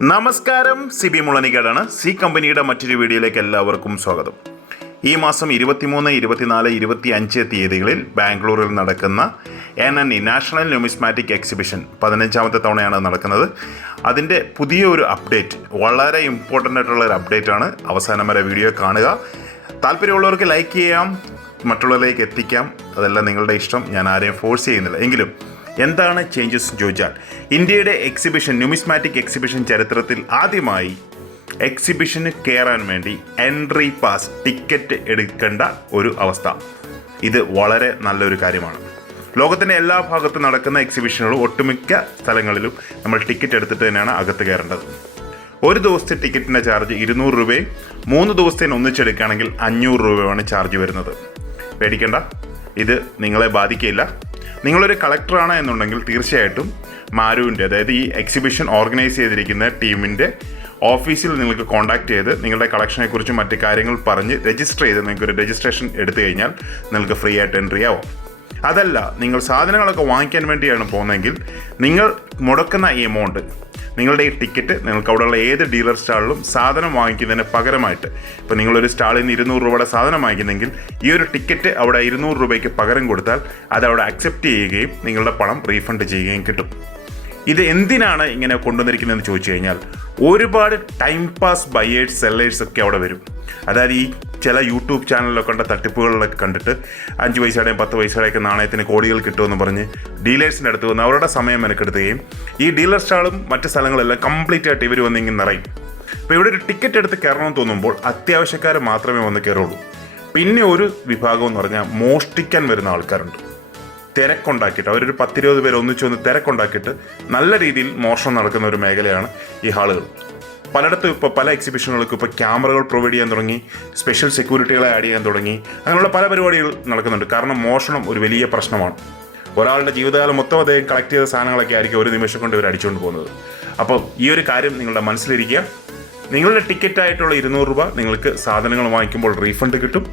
നമസ്കാരം, സിബി മുളനിക്കാടാണ്. സി കമ്പനിയുടെ മറ്റൊരു വീഡിയോയിലേക്ക് എല്ലാവർക്കും സ്വാഗതം. ഈ മാസം 23, 24, 25 തീയതികളിൽ ബാംഗ്ലൂരിൽ നടക്കുന്ന NNE നാഷണൽ ന്യൂമിസ്മാറ്റിക് എക്സിബിഷൻ 15ാമത്തെ തവണയാണ് നടക്കുന്നത്. അതിൻ്റെ പുതിയൊരു അപ്ഡേറ്റ്, വളരെ ഇമ്പോർട്ടൻ്റ് ആയിട്ടുള്ളൊരു അപ്ഡേറ്റാണ്. അവസാനം വരെ വീഡിയോ കാണുക. താല്പര്യമുള്ളവർക്ക് ലൈക്ക് ചെയ്യാം, മറ്റുള്ളവരിലേക്ക് എത്തിക്കാം. അതെല്ലാം നിങ്ങളുടെ ഇഷ്ടം, ഞാൻ ആരെയും ഫോഴ്സ് ചെയ്യുന്നില്ല. എങ്കിലും എന്താണ് ചേഞ്ചസ് ചോദിച്ചാൽ, ഇന്ത്യയുടെ ന്യൂമിസ്മാറ്റിക് എക്സിബിഷൻ ചരിത്രത്തിൽ ആദ്യമായി എക്സിബിഷന് കയറാൻ വേണ്ടി എൻട്രി പാസ് ടിക്കറ്റ് എടുക്കേണ്ട ഒരു അവസ്ഥ. ഇത് വളരെ നല്ലൊരു കാര്യമാണ്. ലോകത്തിൻ്റെ എല്ലാ ഭാഗത്തും നടക്കുന്ന എക്സിബിഷനുകളും ഒട്ടുമിക്ക സ്ഥലങ്ങളിലും നമ്മൾ ടിക്കറ്റ് എടുത്തിട്ട് തന്നെയാണ് അകത്ത് കയറേണ്ടത്. ഒരു ദിവസത്തെ ടിക്കറ്റിൻ്റെ ചാർജ് 200 രൂപയും 3 ദിവസത്തേന് ഒന്നിച്ചെടുക്കുകയാണെങ്കിൽ 500 രൂപയുമാണ് ചാർജ് വരുന്നത്. പേടിക്കേണ്ട, ഇത് നിങ്ങളെ ബാധിക്കില്ല. നിങ്ങളൊരു കളക്ടറാണ് എന്നുണ്ടെങ്കിൽ തീർച്ചയായിട്ടും മാരുവിൻ്റെ, അതായത് ഈ എക്സിബിഷൻ ഓർഗനൈസ് ചെയ്തിരിക്കുന്ന ടീമിൻ്റെ ഓഫീസിൽ നിങ്ങൾക്ക് കോൺടാക്ട് ചെയ്ത് നിങ്ങളുടെ കളക്ഷനെക്കുറിച്ചും മറ്റ് കാര്യങ്ങൾ പറഞ്ഞ് രജിസ്റ്റർ ചെയ്ത് നിങ്ങൾക്കൊരു രജിസ്ട്രേഷൻ എടുത്തു കഴിഞ്ഞാൽ നിങ്ങൾക്ക് ഫ്രീ ആയിട്ട് എൻട്രി ആവും. അതല്ല, നിങ്ങൾ സാധനങ്ങളൊക്കെ വാങ്ങിക്കാൻ വേണ്ടിയാണ് പോകുന്നതെങ്കിൽ നിങ്ങൾ മുടക്കുന്ന ഈ എമൗണ്ട്, നിങ്ങളുടെ ഈ ടിക്കറ്റ് നിങ്ങൾക്ക് അവിടെയുള്ള ഏത് ഡീലർ സ്റ്റാളിലും സാധനം വാങ്ങിക്കുന്നതിന് പകരമായിട്ട്, ഇപ്പോൾ നിങ്ങളൊരു സ്റ്റാളിൽ നിന്ന് 200 രൂപയുടെ സാധനം വാങ്ങിക്കുന്നെങ്കിൽ ഈ ഒരു ടിക്കറ്റ് അവിടെ 200 രൂപയ്ക്ക് പകരം കൊടുത്താൽ അത് അവിടെ അക്സെപ്റ്റ് ചെയ്യുകയും നിങ്ങളുടെ പണം റീഫണ്ട് ചെയ്യുകയും കിട്ടും. ഇത് എന്തിനാണ് ഇങ്ങനെ കൊണ്ടുവന്നിരിക്കുന്നതെന്ന് ചോദിച്ചു കഴിഞ്ഞാൽ, ഒരുപാട് ടൈം പാസ് ബയേഴ്സ് സെല്ലേഴ്സ് ഒക്കെ അവിടെ വരും. അതായത് ഈ ചില യൂട്യൂബ് ചാനലിലൊക്കെ കണ്ട തട്ടിപ്പുകളിലൊക്കെ കണ്ടിട്ട് 5 പൈസയുടെയും 10 പൈസയുടെയൊക്കെ നാണയത്തിന് കോടികൾ കിട്ടുമെന്ന് പറഞ്ഞ് ഡീലേഴ്സിൻ്റെ അടുത്ത് വന്ന് അവരുടെ സമയം മെനക്കെടുത്തുകയും ഈ ഡീലർ സ്റ്റാളും മറ്റ് സ്ഥലങ്ങളെല്ലാം കംപ്ലീറ്റ് ആയിട്ട് ഇവർ വന്നിങ്ങനെ നിറയും. അപ്പോൾ ഇവിടെ ഒരു ടിക്കറ്റ് എടുത്ത് കയറണമെന്ന് തോന്നുമ്പോൾ അത്യാവശ്യക്കാർ മാത്രമേ വന്ന് കയറുള്ളൂ. പിന്നെ ഒരു വിഭാഗം എന്ന് പറഞ്ഞാൽ മോഷ്ടിക്കാൻ വരുന്ന ആൾക്കാരുണ്ട്. തിരക്കുണ്ടാക്കിയിട്ട് അവരൊരു 10-20 പേര് ഒന്നിച്ചു വന്ന് തിരക്കുണ്ടാക്കിയിട്ട് നല്ല രീതിയിൽ മോഷണം നടക്കുന്ന ഒരു മേഖലയാണ് ഈ ഹാളുകൾ. പലയിടത്തും ഇപ്പോൾ പല എക്സിബിഷനുകൾക്കും ഇപ്പോൾ ക്യാമറകൾ പ്രൊവൈഡ് ചെയ്യാൻ തുടങ്ങി, സ്പെഷ്യൽ സെക്യൂരിറ്റികളെ ആഡ് ചെയ്യാൻ തുടങ്ങി. അങ്ങനെയുള്ള പല പരിപാടികൾ നടക്കുന്നുണ്ട്. കാരണം മോഷണം ഒരു വലിയ പ്രശ്നമാണ്. ഒരാളുടെ ജീവിതകാലം മൊത്തം അദ്ദേഹം കളക്ട് ചെയ്ത സാധനങ്ങളൊക്കെ ആയിരിക്കും ഒരു നിമിഷം കൊണ്ട് ഇവർ അടിച്ചുകൊണ്ട് പോകുന്നത്. അപ്പോൾ ഈ ഒരു കാര്യം നിങ്ങളുടെ മനസ്സിലിരിക്കുക. നിങ്ങളുടെ ടിക്കറ്റായിട്ടുള്ള 200 രൂപ നിങ്ങൾക്ക് സാധനങ്ങൾ വാങ്ങിക്കുമ്പോൾ റീഫണ്ട് കിട്ടും.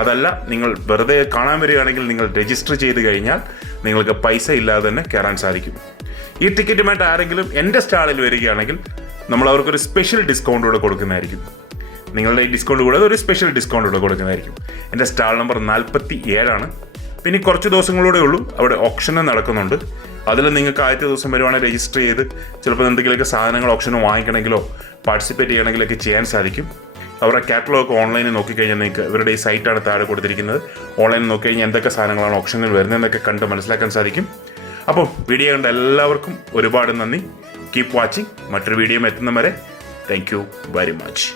അതല്ല, നിങ്ങൾ വെറുതെ കാണാൻ വരികയാണെങ്കിൽ നിങ്ങൾ രജിസ്റ്റർ ചെയ്ത് കഴിഞ്ഞാൽ നിങ്ങൾക്ക് പൈസ ഇല്ലാതെ തന്നെ കയറാൻ സാധിക്കും. ഈ ടിക്കറ്റുമായിട്ട് ആരെങ്കിലും എൻ്റെ സ്റ്റാളിൽ വരികയാണെങ്കിൽ നമ്മൾ അവർക്കൊരു സ്പെഷ്യൽ ഡിസ്കൗണ്ട് കൂടെ കൊടുക്കുന്നതായിരിക്കും. നിങ്ങളുടെ ഈ ഡിസ്കൗണ്ട് കൂടെ ഒരു സ്പെഷ്യൽ ഡിസ്കൗണ്ട് കൂടെ കൊടുക്കുന്നതായിരിക്കും. എൻ്റെ സ്റ്റാൾ നമ്പർ 47 പിന്നെ കുറച്ച് ദിവസങ്ങളൂടെ ഉള്ളൂ. അവിടെ ഓപ്ഷനും നടക്കുന്നുണ്ട്. അതിൽ നിങ്ങൾക്ക് ആദ്യത്തെ ദിവസം വരുവാണെങ്കിൽ രജിസ്റ്റർ ചെയ്ത് ചിലപ്പോൾ എന്തെങ്കിലുമൊക്കെ സാധനങ്ങൾ ഓപ്ഷന് വാങ്ങിക്കണമെങ്കിലോ പാർട്ടിസിപ്പേറ്റ് ചെയ്യണമെങ്കിലൊക്കെ ചെയ്യാൻ സാധിക്കും. അവരുടെ കാറ്റലോഗ് ഓൺലൈനിൽ നോക്കിക്കഴിഞ്ഞാൽ നിങ്ങൾക്ക് ഇവരുടെ ഈ സൈറ്റാണ് താഴെ കൊടുത്തിരിക്കുന്നത്. ഓൺലൈനിൽ നോക്കിക്കഴിഞ്ഞാൽ എന്തൊക്കെ സാധനങ്ങളാണ് ഓപ്ഷനിൽ വരുന്നതെന്നൊക്കെ കണ്ട് മനസ്സിലാക്കാൻ സാധിക്കും. അപ്പോൾ വീഡിയോ കണ്ട എല്ലാവർക്കും ഒരുപാട് നന്ദി. Keep watching. മറ്റൊരു വീഡിയോ എത്തുന്നവരെ താങ്ക് യു വെരി മച്ച്.